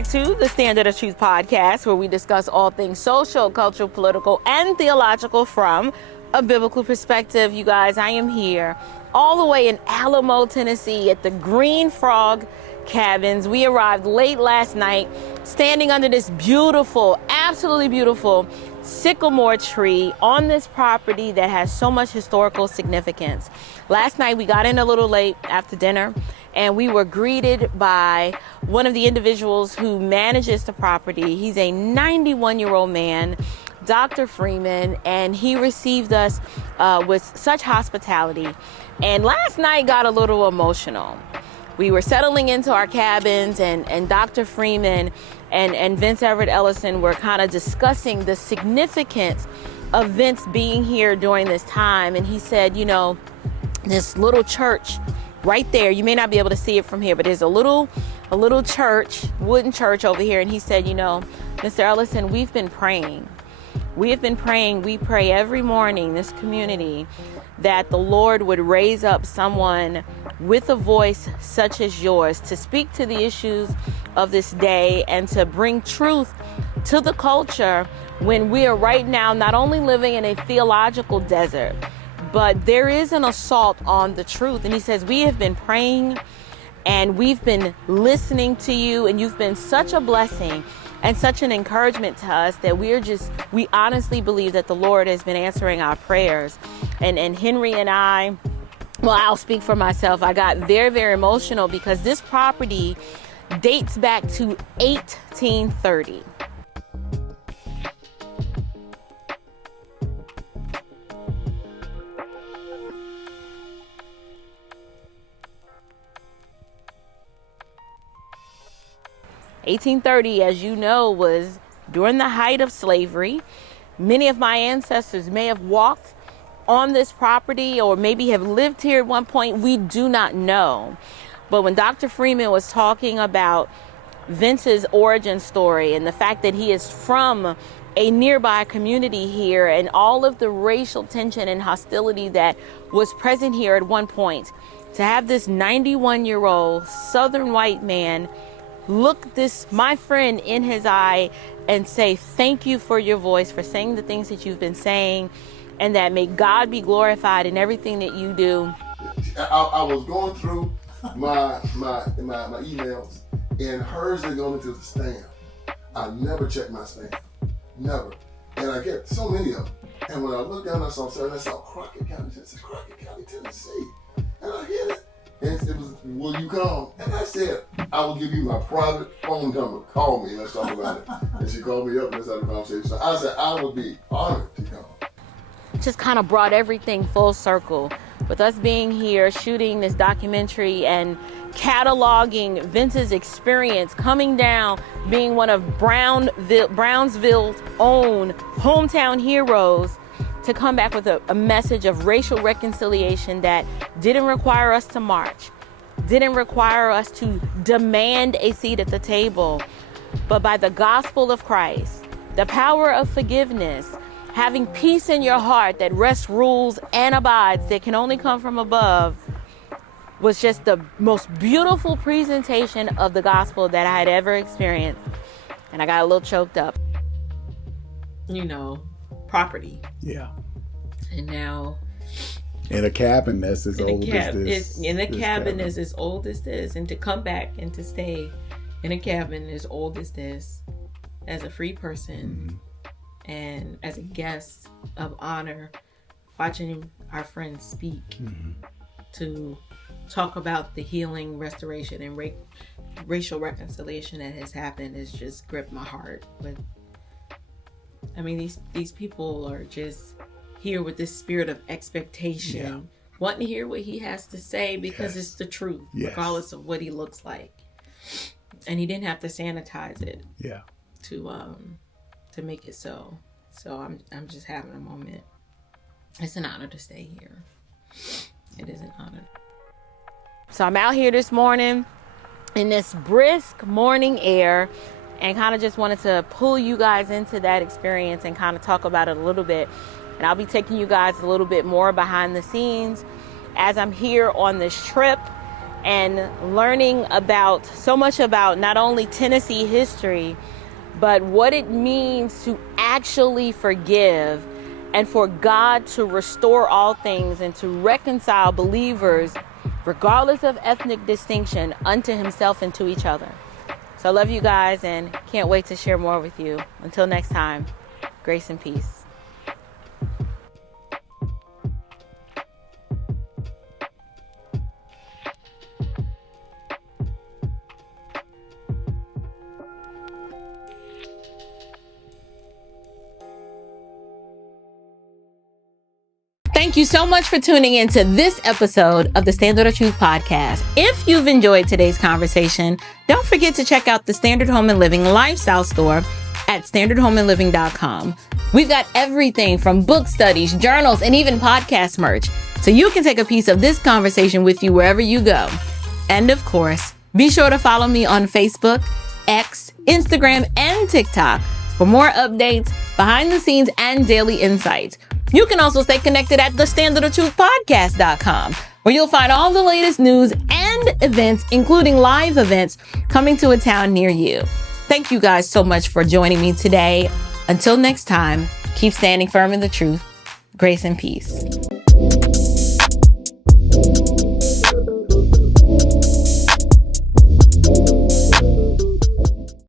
back to the Standard of Truth podcast, where we discuss all things social, cultural, political, and theological from a biblical perspective. You guys, I am here all the way in Alamo, Tennessee at the Green Frog Cabins. We arrived late last night, standing under this beautiful, absolutely beautiful sycamore tree on this property that has so much historical significance. Last night we got in a little late after dinner, and we were greeted by one of the individuals who manages the property. He's a 91-year-old man, Dr. Freeman, and he received us with such hospitality. And last night got a little emotional. We were settling into our cabins, and Dr. Freeman and Vince Ellison were kind of discussing the significance of Vince being here during this time. And he said, you know, this little church right there, you may not be able to see it from here, but there's a little church, wooden church over here. And he said, you know, Mr. Ellison, we've been praying. We have been praying. We pray every morning, this community, that the Lord would raise up someone with a voice such as yours to speak to the issues of this day and to bring truth to the culture when we are right now not only living in a theological desert, but there is an assault on the truth. And he says, we have been praying and we've been listening to you, and you've been such a blessing and such an encouragement to us that we honestly believe that the Lord has been answering our prayers. And Henry and I, well, I'll speak for myself. I got very, very emotional because this property dates back to 1830. (1830), as you know, was during the height of slavery. Many of my ancestors may have walked on this property or maybe have lived here at one point. We do not know. But when Dr. Freeman was talking about Vince's origin story and the fact that he is from a nearby community here and all of the racial tension and hostility that was present here at one point, to have this 91-year-old Southern white man look my friend in his eye and say, thank you for your voice, for saying the things that you've been saying, and that may God be glorified in everything that you do. I was going through my emails, and hers are going into the spam. I never check my spam, never. And I get so many of them. And when I looked down, I saw Crockett County, Tennessee. And I hit it. And it was, will you come? And I said, I will give you my private phone number. Call me, let's talk about it. And she called me up and let's have a conversation. So I said, I would be honored to come. Just kind of brought everything full circle with us being here, shooting this documentary and cataloging Vince's experience coming down, being one of Brownsville's own hometown heroes, to come back with a message of racial reconciliation that didn't require us to march, didn't require us to demand a seat at the table, but by the gospel of Christ, the power of forgiveness, having peace in your heart that rests, rules, and abides, that can only come from above, was just the most beautiful presentation of the gospel that I had ever experienced. And I got a little choked up. You know, property. Yeah. And now in a cabin that's as old as this. In a cabin is as old as this. And to come back and to stay in a cabin as old as this, as a free person, and as a guest of honor, watching our friends speak to talk about the healing, restoration, and racial reconciliation that has happened has just gripped my heart. But I mean, these people are just here with this spirit of expectation, wanting to hear what he has to say because it's the truth, regardless of what he looks like. And he didn't have to sanitize it to make it so. So I'm just having a moment. It's an honor to stay here. It is an honor. So I'm out here this morning in this brisk morning air, and kind of just wanted to pull you guys into that experience and kind of talk about it a little bit. And I'll be taking you guys a little bit more behind the scenes as I'm here on this trip. and learning about so much about not only Tennessee history, but what it means to actually forgive and for God to restore all things and to reconcile believers, regardless of ethnic distinction, unto himself and to each other. So I love you guys and can't wait to share more with you. Until next time, grace and peace. Thank you so much for tuning into this episode of the Standard of Truth podcast. If you've enjoyed today's conversation, don't forget to check out the Standard Home and Living lifestyle store at standardhomeandliving.com. We've got everything from book studies, journals, and even podcast merch, so you can take a piece of this conversation with you wherever you go. And of course, be sure to follow me on Facebook, X, Instagram, and TikTok for more updates, behind the scenes, and daily insights. You can also stay connected at thestandardofTruthpodcast.com, where you'll find all the latest news and events, including live events coming to a town near you. Thank you guys so much for joining me today. Until next time, keep standing firm in the truth. Grace and peace.